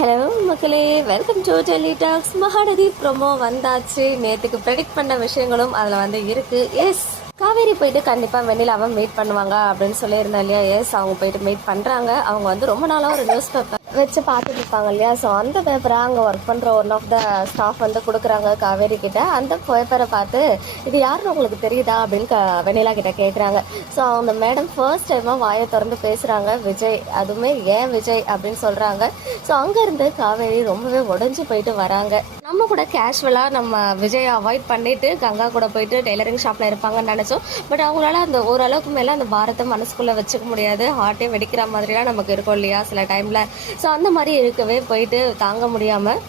Hello மக்களே, welcome to Delhi talks. Mahanadi promo வந்தாச்சு. நேற்றுக்கு ப்ரெடிக்ட் பண்ண விஷயங்களும் அதில் வந்து இருக்குது. எஸ், காவேரி போயிட்டு கண்டிப்பாக வெண்ணிலாவை மீட் பண்ணுவாங்க அப்படின்னு சொல்லியிருந்தேன் இல்லையா. எஸ், அவங்க போயிட்டு மீட் பண்ணுறாங்க. அவங்க வந்து ரொம்ப நாளாக ஒரு நியூஸ் பேப்பர் வச்சு பார்த்துட்டு இருப்பாங்க இல்லையா. ஸோ அந்த பேப்பரை அங்கே ஒர்க் பண்ணுற ஒன் ஆஃப் த ஸ்டாஃப் வந்து கொடுக்குறாங்க காவேரி கிட்ட. அந்த பேப்பரை பார்த்து இது யாருன்னு உங்களுக்கு தெரியுதா அப்படின்னு வெண்ணிலா கிட்ட கேட்குறாங்க. ஸோ அந்த மேடம் ஃபர்ஸ்ட் டைமாக வாயை திறந்து பேசுகிறாங்க. விஜய், அதுவுமே ஏன் விஜய் அப்படின்னு சொல்கிறாங்க. ஸோ அங்கேருந்து காவேரி ரொம்பவே உடஞ்சி போயிட்டு வராங்க. நம்ம கூட கேஷுவலாக நம்ம விஜய் அவாய்ட் பண்ணிட்டு கங்கா கூட போயிட்டு டெய்லரிங் ஷாப்பில் இருப்பாங்கன்னு நினச்சோம். பட் அவங்களால அந்த ஓரளவுக்கு மேலே அந்த பாரத்தை மனசுக்குள்ளே வச்சுக்க முடியாது. ஹார்ட்டே வெடிக்கிற மாதிரிலாம் நமக்கு இருக்கும் இல்லையா சில டைமில். ஸோ அந்த மாதிரி இருக்கவே போயிட்டு தாங்க முடியாமல்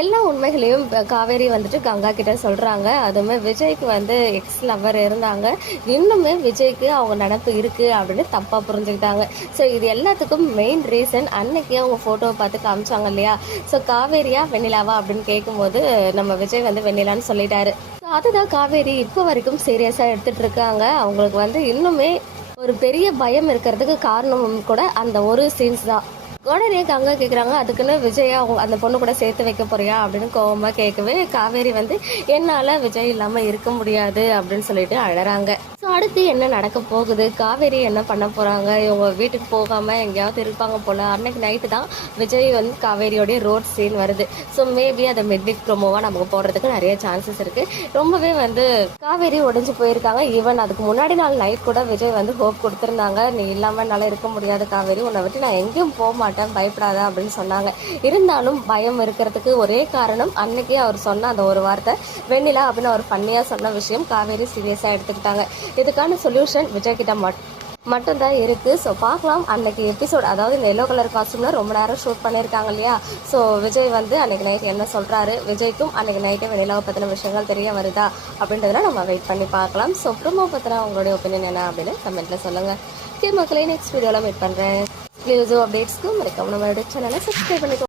எல்லா உண்மைகளையும் காவேரி வந்துட்டு கங்கா கிட்ட சொல்கிறாங்க. அதுவுமே விஜய்க்கு வந்து எக்ஸ் லவர் இருந்தாங்க, இன்னுமே விஜய்க்கு அவங்க நினப்பு இருக்குது அப்படின்னு தப்பாக புரிஞ்சுக்கிட்டாங்க. ஸோ இது எல்லாத்துக்கும் மெயின் ரீசன் அன்னைக்கு அவங்க ஃபோட்டோவை பார்த்து காமிச்சாங்க இல்லையா. ஸோ காவேரியா வெண்ணிலாவா அப்படின்னு கேட்கும்போது நம்ம விஜய் வந்து வெண்ணிலான்னு சொல்லிட்டாரு. ஸோ அதுதான் காவேரி இப்போ வரைக்கும் சீரியஸாக எடுத்துகிட்டு இருக்காங்க. அவங்களுக்கு வந்து இன்னுமே ஒரு பெரிய பயம் இருக்கிறதுக்கு காரணமும் கூட அந்த ஒரு சீன்ஸ் தான். உடனே கங்கா கேட்குறாங்க, அதுக்குன்னு விஜயா அவங்க அந்த பொண்ணு கூட சேர்த்து வைக்க போறியா அப்படின்னு கோவமாக கேட்கவே காவேரி வந்து என்னால் விஜய் இல்லாமல் இருக்க முடியாது அப்படின்னு சொல்லிட்டு அழறாங்க. ஸோ அடுத்து என்ன நடக்க போகுது, காவேரி என்ன பண்ண போகிறாங்க, இவங்க வீட்டுக்கு போகாமல் எங்கேயாவது இருப்பாங்க போல். அன்னைக்கு நைட்டு தான் விஜய் வந்து காவேரியோடைய ரோட் சீன் வருது. ஸோ மேபி அதை மிட்நைட் ப்ரோமோவாக நமக்கு போடுறதுக்கு நிறைய சான்சஸ் இருக்குது. ரொம்பவே வந்து காவேரி உடஞ்சி போயிருக்காங்க. ஈவன் அதுக்கு முன்னாடி நாள் நைட் கூட விஜய் வந்து ஹோப் கொடுத்துருந்தாங்க, நீ இல்லாமல் என்னால் இருக்க முடியாது காவேரி, உன்னை விட்டு நான் எங்கேயும் போக மாட்டேன், பயப்படாத அப்படின்னு சொன்னாங்க. இருந்தாலும் பயம் இருக்கிறதுக்கு ஒரே காரணம் அன்னைக்கே அவர் சொன்ன அந்த ஒரு வார்த்தை வெண்ணிலா அப்படின்னு அவர் பண்ணியாக சொன்ன விஷயம் காவேரி சீரியஸாக எடுத்துக்கிட்டாங்க. இதுக்கான சொல்யூஷன் விஜய் கிட்ட மட்டும்தான் இருக்குது. ஸோ பார்க்கலாம் அன்னைக்கு எபிசோட். அதாவது இந்த எல்லோ கலர் காஸ்டியூமில் ரொம்ப நேரம் ஷூட் பண்ணியிருக்காங்க இல்லையா. ஸோ விஜய் வந்து அன்றைக்கி நைட் என்ன சொல்கிறாரு, விஜய்க்கும் அன்றைக்கி நைட்டே வெண்ணிலாவை பற்றின விஷயங்கள் தெரிய வருதா அப்படின்றதுலாம் நம்ம வெயிட் பண்ணி பார்க்கலாம். ஸோ ப்ரோமோ பற்றின உங்களுடைய ஒப்பீனியன் என்ன அப்படின்னு கமெண்ட்டில் சொல்லுங்கள். ஓகே மக்களே, நெக்ஸ்ட் வீடியோவில் மீட் பண்ணுறேன். எக்ஸ்க்ளூசிவ் அப்டேட்ஸ்க்கு மறக்காம நம்மளோட சேனலை சப்ஸ்கிரைப் பண்ணிக்கோங்க.